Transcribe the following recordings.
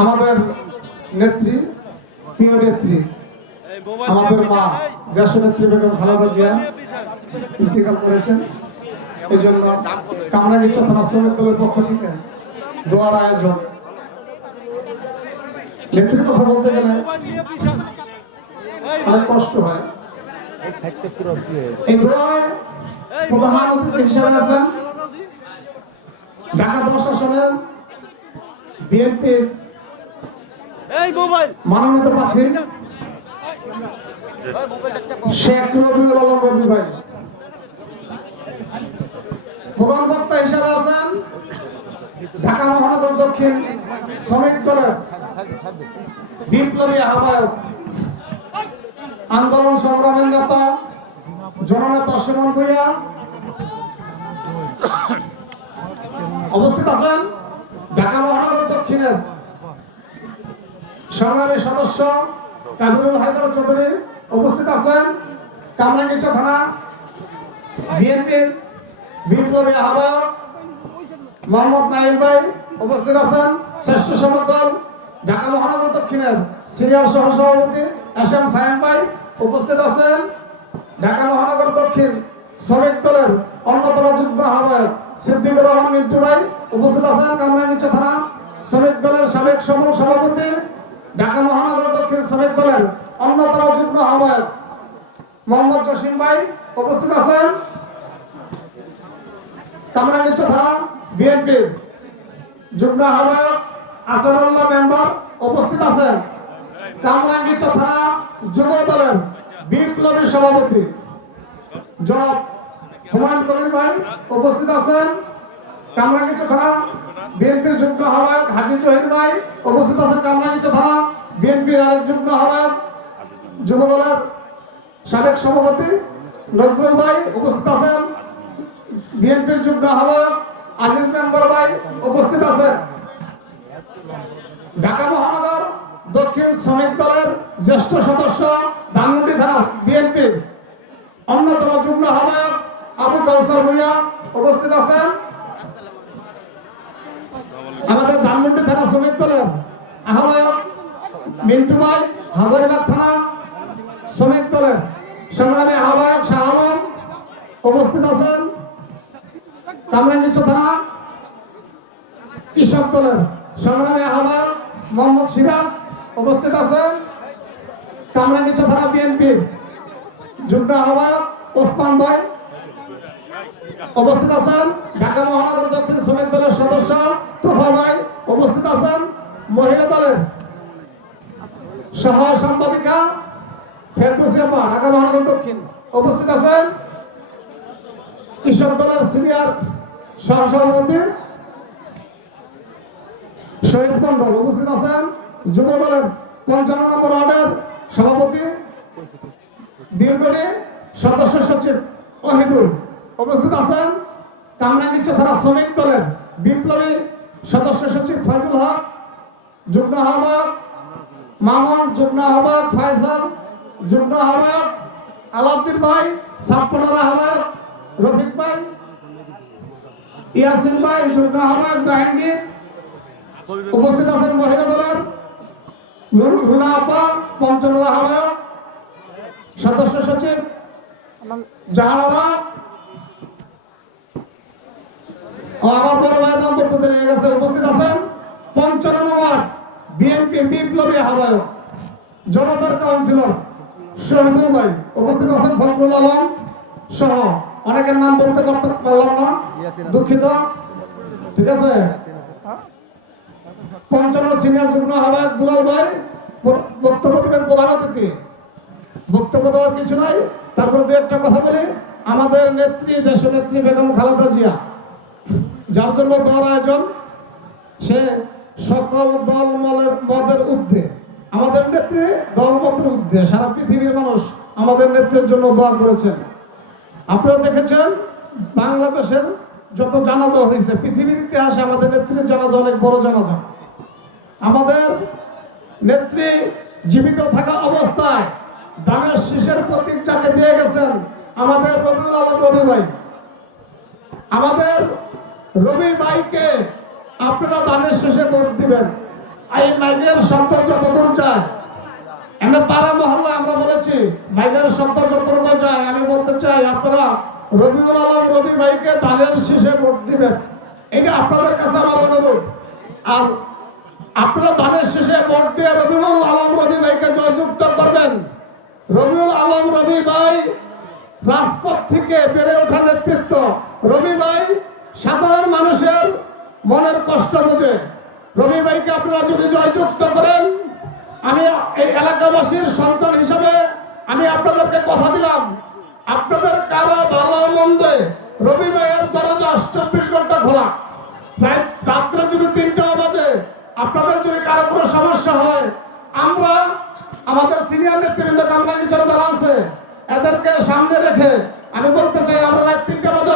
আমাদের নেত্রী, প্রিয় নেত্রী, আমাদের মা দেশনেত্রী বেগম খালেদা জিয়া ইন্তেকাল করেছেন। এই জন্য কামরাঙ্গীরচর থানা শ্রমিক দলের পক্ষ থেকে দোয়ার আয়োজন। নেত্রীর কথা বলতে গেলে অনেক কষ্ট হয়। এই দোয়ায় প্রধান অতিথি হিসেবে আছেন ঢাকা 10 আসনের বিএনপির মনোনীত প্রার্থী শেখ রবিউল আলম রবি ভাই। প্রধান বক্তা হিসেবে আছেন ঢাকা মহানগর দক্ষিণ শ্রমিক দলের বিপ্লবী আহ্বায়ক, আন্দোলন সংগ্রামের নেতা জননেতা সুমন ভূঁইয়া। উপস্থিত আছেন ঢাকা মহানগর দক্ষিণের সংগ্রামী সদস্য কাবিরুল হায়দার চৌধুরী। উপস্থিত আছেন কামরাঙ্গীরচর থানা বিএনপির বিপ্লবী আহ্বায়ক মোহাম্মদ নাইম ভাই। উপস্থিত আছেন শ্রেষ্ঠ সমর দল ঢাকা মহানগর দক্ষিণের সিনিয়র সহসভাপতি এস.এম. সায়েম ভাই। উপস্থিত আছেন ঢাকা মহানগর দক্ষিণ শ্রমিক দলের অন্যতম যুগ্ম আহ্বায়ক সিদ্দিকুর রহমান মিন্টু ভাই। উপস্থিত আছেন কামরাঙ্গীরচর থানা শ্রমিক দলের সাবেক সমর সভাপতি ঢাকা মহানগর দক্ষিণ শ্রমিক দলের অন্যতম যুগ্ম আহ্বায়ক মোহাম্মদ জসিম ভাই। উপস্থিত আছেন কামরাঙ্গীরচর থানা বিএনপির যুগ্ম আহ্বায়ক আসাদুল্লাহ মেম্বার। উপস্থিত আছেন কামরাঙ্গীরচর থানা যুব দলের বিপ্লবী সভাপতি জনাব হুমায়ুন কবির ভাই। উপস্থিত আছেন কামরাঙ্গীরচর থানা বিএনপির যুগ্ম আহ্বায়ক হাজী জহির ভাই। উপস্থিত আছেন কামরাঙ্গীরচর থানা বিএনপির আরেক যুগ্ম আহ্বায়ক যুব দলের সাবেক সভাপতি নজরুল ভাই। উপস্থিত আছেন বিএনপির যুগ্ম আহ্বায়ক আজিজ মেম্বার ভাই। উপস্থিত আছেন ঢাকা মহানগর দক্ষিণ শ্রমিক দলের জ্যেষ্ঠ সদস্য ধানমন্ডি থানা বিএনপির অন্যতম যুগ্ম আহ্বায়ক আবু কাউসার ভূঁইয়া। উপস্থিত আছেন আমাদের ধানমন্ডি থানা শ্রমিক দলের আহ্বায়ক মিন্টু ভাই। হাজারীবাগ থানা শ্রমিক দলের সংগ্রামী আহ্বায়ক শাহ আলম। উপস্থিত আছেন কামরাঙ্গীরচর থানা কৃষক দলের সংগ্রামী আহ্বায়ক মোহাম্মদ সিরাজ। উপস্থিত আছেন কামরাঙ্গীরচর থানা বিএনপির যুগ্ম আহ্বায়ক ওসমান ভাই। উপস্থিত আছেন ঢাকা মহানগর দক্ষিণ শ্রমিক দলের সদস্য তোফা ভাই। উপস্থিত আছেন মহিলা দলের সহ সম্পাদিকা ফেরদৌসী আপা ঢাকা মহানগর দক্ষিণ। উপস্থিত আছেন কৃষক দলের সিনিয়র সহসভাপতি শহীদ মন্ডল। উপস্থিত আছেন যুব দলের 55 নম্বর ওয়ার্ডের সভাপতি দীর্ঘদিন সদস্য সচিব ওহিদুল। উপস্থিত আছেন কামরাঙ্গীরচর থানা শ্রমিক দলের বিপ্লবী সদস্য সচিব ফাইজুল হক, যুগ্ম আহ্বায়ক মামুন, যুগ্ম আহ্বায়ক ফাইসাল, যুগ্ম আহ্বায়ক আলাউদ্দিন ভাই, ছাপ্পানোর আহ্বায়ক রফিক ভাই, ইয়াসিন ভাই, যুগ্ম আহ্বায়ক জাহাঙ্গীর। উপস্থিত আছেন মহিলা দলের রুনা আপা, পঞ্চমের আহ্বায়ক সদস্য সচিব জাহানারা। আমার বড় ভাইয়ের নাম বলতে দেরি হয়ে গেছে। উপস্থিত আছেন 55 নম্বর বিএনপি বিপ্লবী আহ্বায়ক জনতার কাউন্সিলর শহীদুল ভাই। উপস্থিত আছেন ফখরুল আলম সহ অনেকের নাম বলতে পারলাম না, দুঃখিত। ঠিক আছে। 55 সিনিয়র যুগ্ম আহ্বায়ক দুলাল ভাই বক্তব্য দিবেন প্রধান অতিথি। বক্তব্য দেওয়ার কিছু নাই, তারপরে দু একটা কথা বলি। আমাদের নেত্রী দেশনেত্রী বেগম খালেদা জিয়া, যার জন্য দোয়ার আয়োজন, সে সকল দল মদের ঊর্ধ্বে, আমাদের নেত্রী দলমতের ঊর্ধ্বে সারা পৃথিবীর মানুষ আমাদের নেত্রীর জন্য দোয়া করেছেন। আপনারা দেখেছেন বাংলাদেশের যত জানাজা হয়েছে, পৃথিবীর ইতিহাসে আমাদের নেত্রীর জানাজা অনেক বড় জানাজা। আমাদের নেত্রী জীবিত থাকা অবস্থায় দানের শীষের প্রতীক যাকে দিয়ে গেছেন আমাদের রবিউল আলম রবি ভাই। আমাদের রবি ভাইকে আপনারা দানের শেষে ভোট দিবেন। এই মাইকের শব্দ যতদূর যায়, আমরা পাড়া মহল্লা আমরা বলেছি মাইকের শব্দ যতদূর যায়, আমি বলতে চাই আপনারা রবিউল আলম রবি ভাইকে দানের শীষে ভোট দিবেন, এটা আপনাদের কাছে আমার অনুরোধ। আর আপনারা দানের শীষে ভোট দিয়ে রবিউল আলম রবি ভাইকে জয়যুক্ত করবেন। রবিউল আলম রবি ভাই রাজপথ থেকে বেড়ে ওঠা নেতৃত্ব। রবি ভাই সাধারণ মানুষের মনের কষ্ট বোঝে। রবি ভাইকে আপনারা যদি জয়যুক্ত করেন, আমি এই এলাকাবাসীর সন্তান হিসাবে আমি আপনাদেরকে কথা দিলাম, আপনাদের কারো ভালো মন্দে রবি ভাইয়ের দরজা 24 ঘন্টা খোলা। রাত্রে যদি 3টা বাজে আপনাদের যদি কারো কোনো সমস্যা হয়, আমরা আমাদের সিনিয়র নেতৃবৃন্দ কামরাঙ্গী ছেলে যারা আছে এদেরকে সামনে রেখে আমি বলতে চাই আমরা রাত 3টা বাজে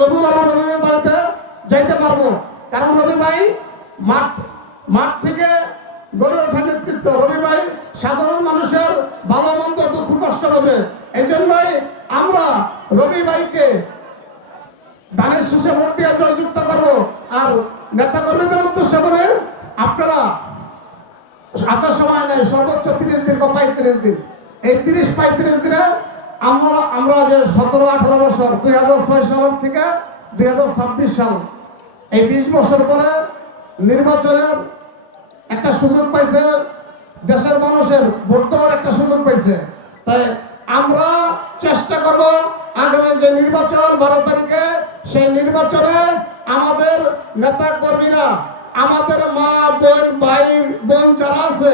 রবিউল আলম রবি ভাইয়ের বাড়িতে যাইতে পারবো। কারণ রবি ভাই মাঠ থেকে গড়ে ওঠা নেতৃত্ব। রবি ভাই সাধারণ মানুষের ভালো মন্দ দুঃখ কষ্ট বোঝে। এই জন্যই আমরা রবি ভাইকে দানের শীষে ভোট দিয়ে জয়যুক্ত করবো। আর নেতা কর্মীদের উদ্দেশ্যে বলে আপনারা হাতে সময় নেই, সর্বোচ্চ 30 দিন বা 35 দিন। এই 30-35 দিনে আমরা যে 17-18 বছর 2006 সালের থেকে 2026 সাল এই 20 বছর পরে নির্বাচনের একটা সুযোগ পাইছে, দেশের মানুষের ভোট দেওয়ার একটা সুযোগ পাইছে। তাই আমরা চেষ্টা করব আগামী যে নির্বাচন 12 তারিখে, সেই নির্বাচনে আমাদের নেতা কর্মীরা, আমাদের মা বোন ভাই বোন যারা আছে,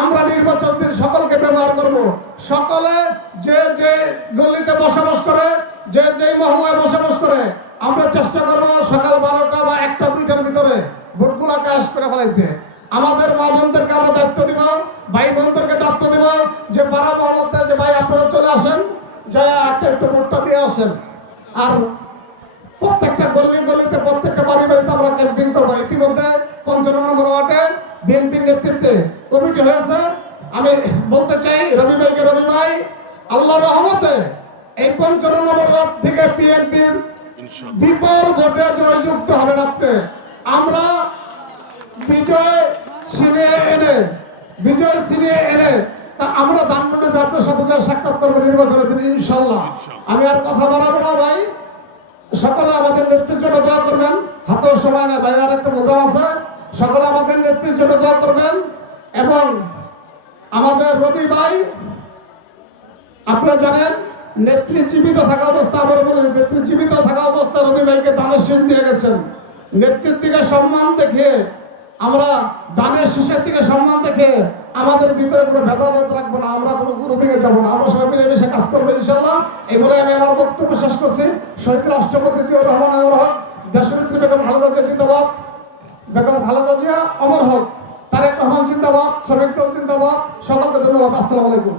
আমরা নির্বাচন দিন সকলকে ব্যবহার করব। সকলে যে যে গলিতে বসবাস করে, যে যে মহল্লায় বসবাস করে, আমরা চেষ্টা করব সকাল 12টা বা 1টা 2টার ভিতরে ভোটগুলা কাজ করে ফেলাইতে। আমাদের মা বোনদেরকে আমরা দায়িত্ব দিব, ভাই বোনদেরকে দায়িত্ব দিব যে পাড়া মহল্লাতে যে ভাই আপনারা চলে আসেন, যা একটু ভোটটা দিয়ে আসেন। আর প্রত্যেকটা গলিতে প্রত্যেকটা বাড়িতে আমরা ক্যাম্পিং করবো। ইতিমধ্যে 55 নম্বর ওয়ার্ডে বিএনপির নেতৃত্বে কমিটি হয়েছে। আমি বলতে চাই রবি ভাইকে, রবি ভাই আল্লাহর রহমতে এই 55 নম্বর ওয়ার্ড থেকে বিএনপির বিপুল ভোটে জয়যুক্ত হবেন আপনি। আমরা বিজয় ছিনিয়ে এনে আমরা ধানমন্ডি আপনার সাথে সাক্ষাৎ করবো নির্বাচনের দিন ইনশাল্লাহ। আমি আর কথা বাড়াবো না ভাই, সকলে আমাদের নেত্রীর জন্য দোয়া করবেন। হাতেও সময় না ভাই, আর একটা প্রোগ্রাম আছে, সকলে আমাদের নেত্রীর জন্য দোয়া করবেন। এবং আমাদের রবি ভাই আপনারা জানেন নেত্রী জীবিত থাকা অবস্থা, আবার বলে নেত্রী জীবিত থাকা অবস্থা রবি ভাইকে দানের শীষ দিয়ে গেছেন। নেত্রীর দিকে সম্মান দেখে আমরা দানের শীষের দিকে সম্মান দেখে আমাদের ভিতরে কোনো ভেদাভেদ রাখবো না, আমরা কোনো গ্রুপিংয়ে যাবো না, আমরা সবাই মিলেমিশে কাজ করবো ইনশাল্লাহ। এই বলে আমি আমার বক্তব্য শেষ করছি। শহীদ রাষ্ট্রপতি জিয়াউর রহমান অমর হক, দেশনেত্রী বেগম খালেদা জিয়া জিন্দাবাদ, বেগম খালেদা জিয়া অমর হক, তারেক রহমান জিন্দাবাদ, শ্রমিক দল জিন্দাবাদ। সকলকে ধন্যবাদ। আসসালামু আলাইকুম।